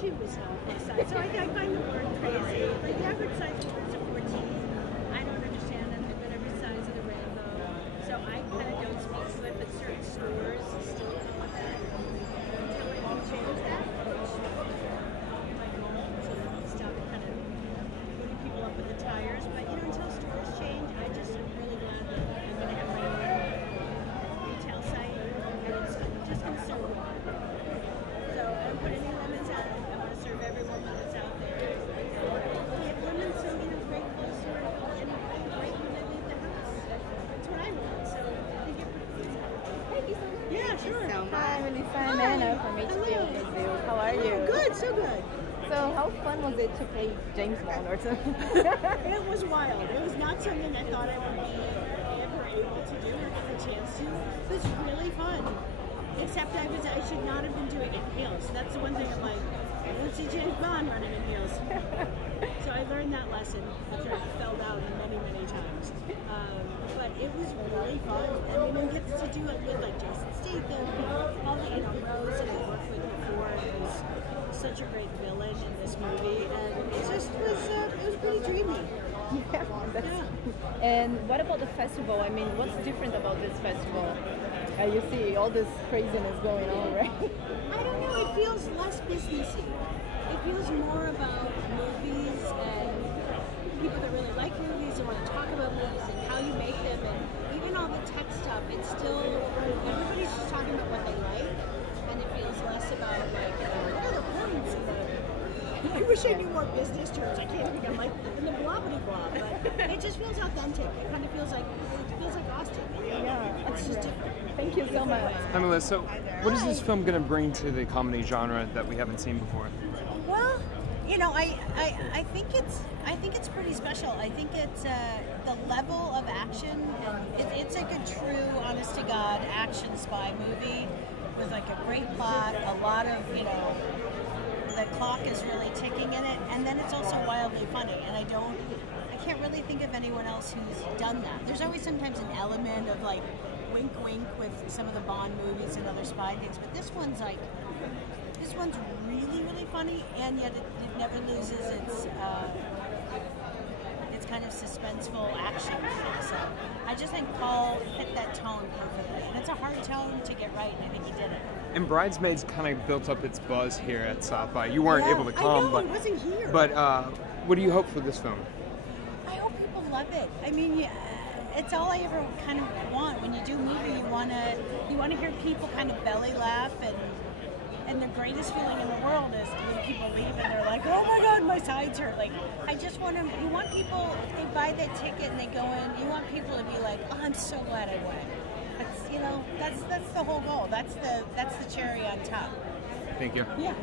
2 is now plus size. So I find the word crazy. Like the average size figure is a 14. I don't understand it. I've been every size of the rainbow. So I kind of don't speak to it, but certain stores still call it that. Until I can change that. My goal to stop kind of putting people up with the tires. But you know, until stores change, I just am really glad that I'm going to have my own retail site. And I'm just going to serve women. So I don't put any lemons out. I want to serve every woman that's out there. If women send me a great clothes store and great when I leave the house, that's what I want. So I think you're pretty pleased. Thank you so much. Yeah, sure. Hi, Melissa and Anna from HBO Brazil. How are you? Good, so good. So how fun was it to play James Bond or something? It was wild. It was not something I thought I would be ever able to do or get the chance to. It was really fun. Except I should not have been doing it in heels. That's the one thing I'm like, I don't see James Bond running in heels. So I learned that lesson after I fell down many, many times. But it was really fun. I mean, I get to do it with like Jason Statham, all the Rose that I worked with before. It was such a great villain in this movie, and it just was pretty dreamy. Yeah. And what about the festival? I mean, what's different about this festival? You see all this craziness going on, right? I don't know, it feels less businessy. It feels more about movies and people that really like movies and want to talk about movies and how you make them, and even all the tech stuff. It's still, everybody's just talking about what they like, and it feels less about like, what are the points of the... I wish I knew more business terms. I can't think of like the blah blah blah, but it just feels authentic. It kind of feels like Austin. Yeah, it's just different. Thank you so much. Hi Melissa. So what is this film going to bring to the comedy genre that we haven't seen before? Well, you know, I think it's pretty special. I think it's the level of action, and it's like a true, honest to God action spy movie with like a great plot, a lot of, you know, the clock is really ticking in it, and then it's also wildly funny. And I can't really think of anyone else who's done that. There's always sometimes an element of like wink wink with some of the Bond movies and other spy things, but this one's really, really funny, and yet it never loses its kind of suspenseful action. So I just think Paul hit that tone perfectly, and it's a hard tone to get right, and I think he did it. And Bridesmaids kind of built up its buzz here at South by. You weren't able to come, I know, I wasn't here. But what do you hope for this film? I hope people love it. I mean, it's all I ever kind of want. When you do a movie, you want to hear people kind of belly laugh, and the greatest feeling in the world is when people leave and they're like, oh my God, my sides hurt. Like, I just want you want people, if they buy that ticket and they go in, you want people to be like, oh, I'm so glad I went. That's, you know, that's the whole goal. That's the cherry on top. Thank you. Yeah.